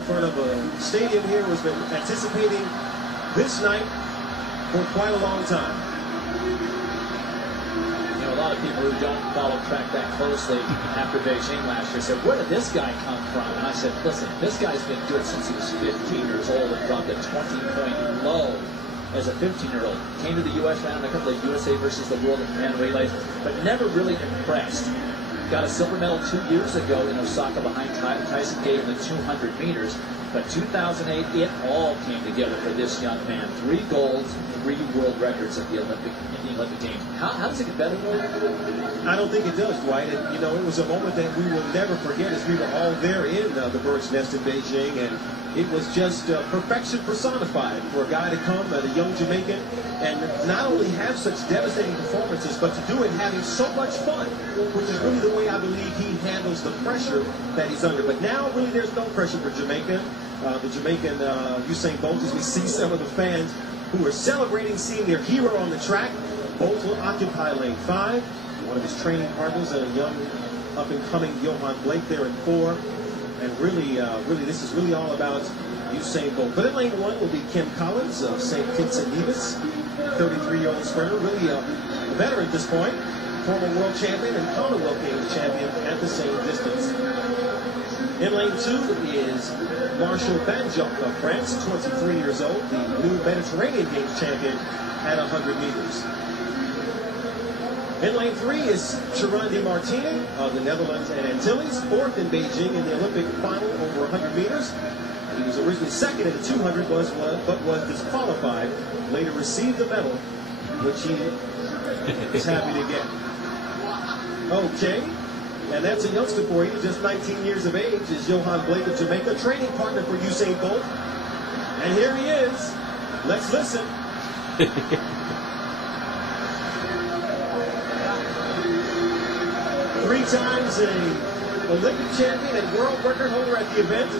In front of a stadium here has been anticipating this night for quite a long time. You know, a lot of people who don't follow track that closely after Beijing last year said, where did this guy come from? And I said, listen, this guy's been good since he was 15 years old and dropped a 20-point low as a 15-year-old. Came to the U.S., ran in a couple of USA versus the world and relays, but never really impressed. Got a silver medal 2 years ago in Osaka behind Tyson Gay in the 200 meters. But 2008, it all came together for this young man. 3 golds, 3 world records in the Olympic Games. How does it get better? I don't think it does, Dwight. And, you know, it was a moment that we will never forget as we were all there in the bird's nest in Beijing. And it was just perfection personified for a guy to come, a young Jamaican, and not only have such devastating performances, but to do it having so much fun, which is really the way I believe he handles the pressure that he's under. But now, really, there's no pressure for Jamaica. The Jamaican Usain Bolt, as we see some of the fans who are celebrating seeing their hero on the track. Bolt will occupy lane 5. One of his training partners, a young up-and-coming Johan Blake there in 4. And really, this is really all about Usain Bolt. But in lane 1 will be Kim Collins of St. Kitts and Nevis, 33-year-old sprinter, really a veteran at this point, former world champion and Commonwealth Games champion at the same distance. In lane 2 is Marshall Banjoc of France, 23 years old, the new Mediterranean Games champion at 100 meters. In lane 3 is Chirandi Martini of the Netherlands and Antilles, 4th in Beijing in the Olympic final over 100 meters. He was originally 2nd in the 200, but was disqualified. Later received the medal, which he is happy to get. Okay. And that's a youngster for you, just 19 years of age, is Johan Blake of Jamaica, training partner for Usain Bolt. And here he is. Let's listen. 3 times an Olympic champion and world record holder at the event.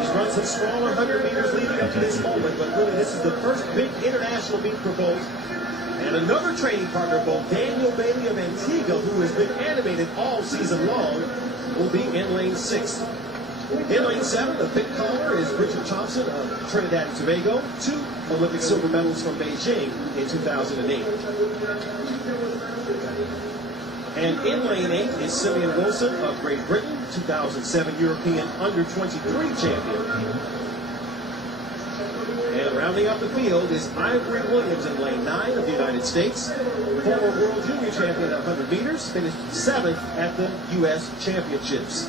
He's run some smaller 100 meters leading up to this moment, but really this is the first big international meet for Bolt. And another training partner, Bolt, Daniel Bailey of Antigua, who has been animated all season long, will be in lane 6. In lane 7, the big caller is Richard Thompson of Trinidad and Tobago, 2 Olympic silver medals from Beijing in 2008. And in lane 8 is Simeon Wilson of Great Britain, 2007 European Under-23 champion. And rounding out the field is Ivory Williams in lane 9 of the United States, former world junior champion at 100 meters, finished 7th at the U.S. Championships.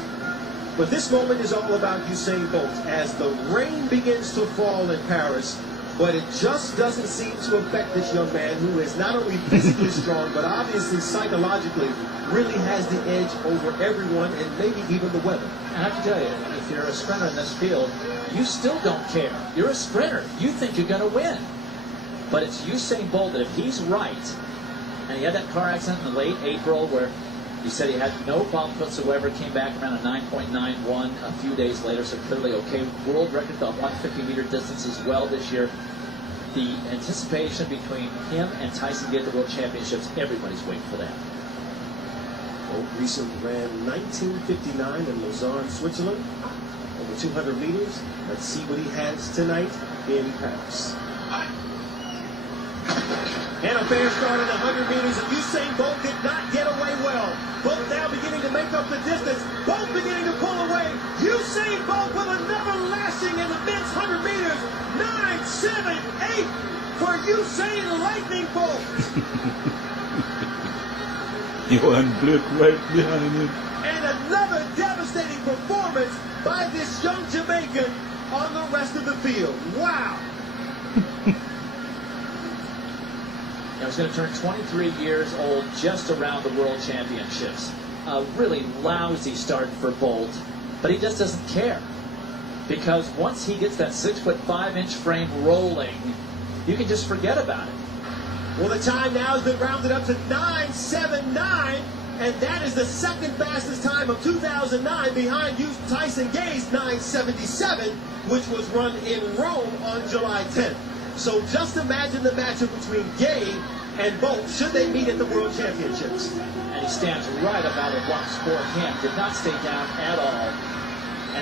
But this moment is all about Usain Bolt as the rain begins to fall in Paris, but it just doesn't seem to affect this young man who is not only physically strong, but obviously psychologically really has the edge over everyone and maybe even the weather. I have to tell you, if you're a sprinter in this field, you still don't care. You're a sprinter. You think you're going to win. But it's Usain Bolt that if he's right, and he had that car accident in late April where he said he had no problems whatsoever, came back around a 9.91 a few days later, so clearly okay. World record of 150-meter distance as well this year. The anticipation between him and Tyson Gay at the World Championships, everybody's waiting for that. Bolt recently ran 19:59 in Lausanne, Switzerland, over 200 meters. Let's see what he has tonight in Paris. And a fair start at 100 meters, and Usain Bolt did not get away well. Bolt now beginning to make up the distance. Bolt beginning to pull away. Usain Bolt with another lashing in the men's 100 meters. 9.78 for Usain Lightning Bolt. Johan Blake right behind him. And another devastating performance by this young Jamaican on the rest of the field. Wow. He's going to turn 23 years old just around the World Championships. A really lousy start for Bolt, but he just doesn't care. Because once he gets that 6'5" frame rolling, you can just forget about it. Well, the time now has been rounded up to 9.79, and that is the second fastest time of 2009 behind Tyson Gay's 9.77, which was run in Rome on July 10th. So just imagine the matchup between Gay and Bolt should they meet at the World Championships. And he stands right about a block for him. Did not stay down at all.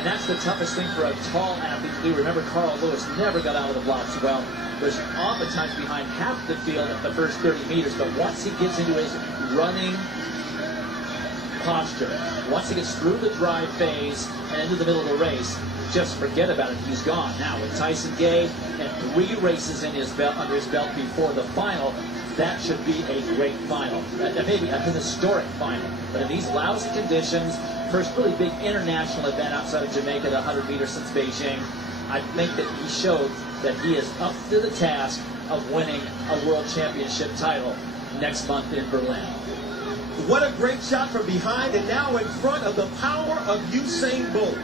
And that's the toughest thing for a tall athlete to do. Remember, Carl Lewis never got out of the blocks well. Was oftentimes behind half the field at the first 30 meters, but once he gets into his running posture, once he gets through the drive phase and into the middle of the race, just forget about it. He's gone. Now with Tyson Gay and 3 races in his belt, under his belt before the final, that should be a great final. That may be a historic final. But in these lousy conditions, first really big international event outside of Jamaica, the 100 meters since Beijing, I think that he showed that he is up to the task of winning a world championship title next month in Berlin. What a great shot from behind, and now in front of the power of Usain Bolt.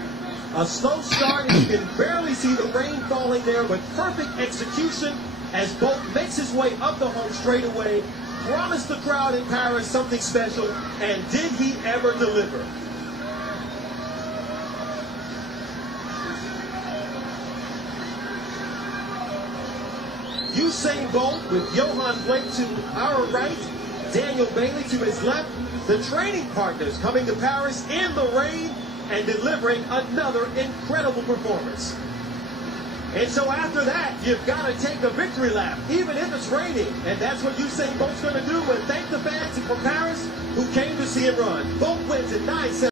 A slow start, and you can barely see the rain falling there, but perfect execution as Bolt makes his way up the home straightaway, promised the crowd in Paris something special, and did he ever deliver? Usain Bolt with Johan Blake to our right, Daniel Bailey to his left, the training partners coming to Paris in the rain and delivering another incredible performance. And so after that, you've got to take a victory lap, even if it's raining. And that's what Usain Bolt's going to do, and thank the fans from Paris who came to see him run. Bolt wins in 9-7.